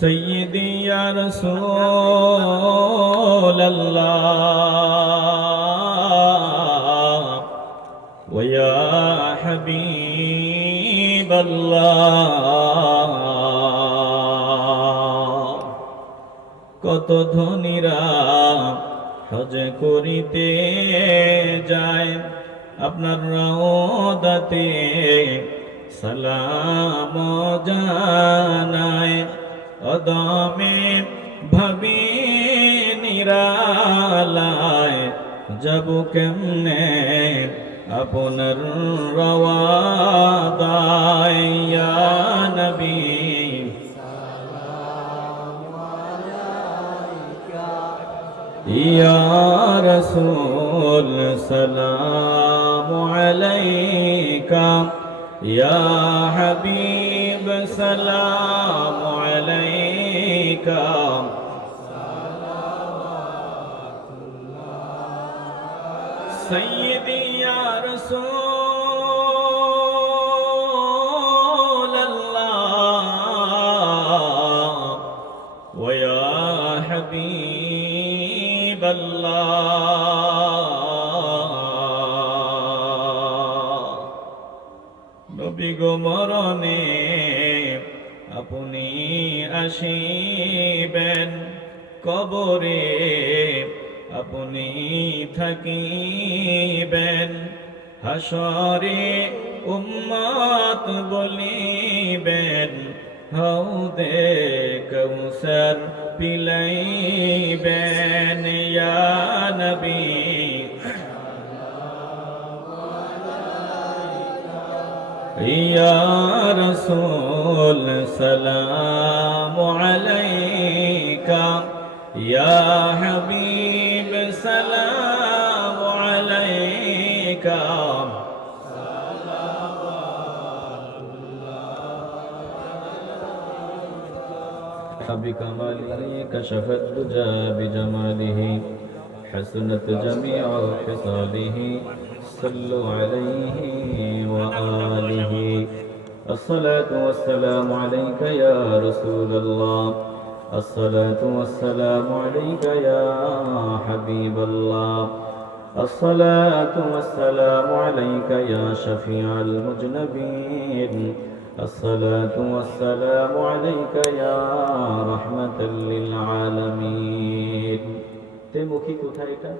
সৈয়দি রসোল্লাহ ওয়া হাবিব কত ধনীরা হজে করিতে যায়। আপনার রাওদাতে সালাম জানায়। কদমে ভবি নিরালায় যাব কেমনে? আপনার রওয়াদায়া নবী। ইয়া রসুল সালাম আলাইকা। يا حبيب سلام عليك. سيدي يا رسول الله ويا حبيب الله. নবী গো মরণে আপনি আসিবেন কবরে, আপনি থাকিবেন হাসরে উম্মত বলিবেন হৌদে কৌসর পিলাইবেন, ইয়া নবী। يا رسول سلام عليك. يا حبيب سلام عليك. بكماله كشف الدجى بجماله. حسنت جميع خصاله صلوا عليه وآله. الصلاة والسلام عليك يا رسول الله. الصلاة والسلام عليك يا حبيب الله. الصلاة والسلام عليك يا شفيع المجنبين. الصلاة والسلام عليك يا رحمة للعالمين. তে মুখী কোথায় এটা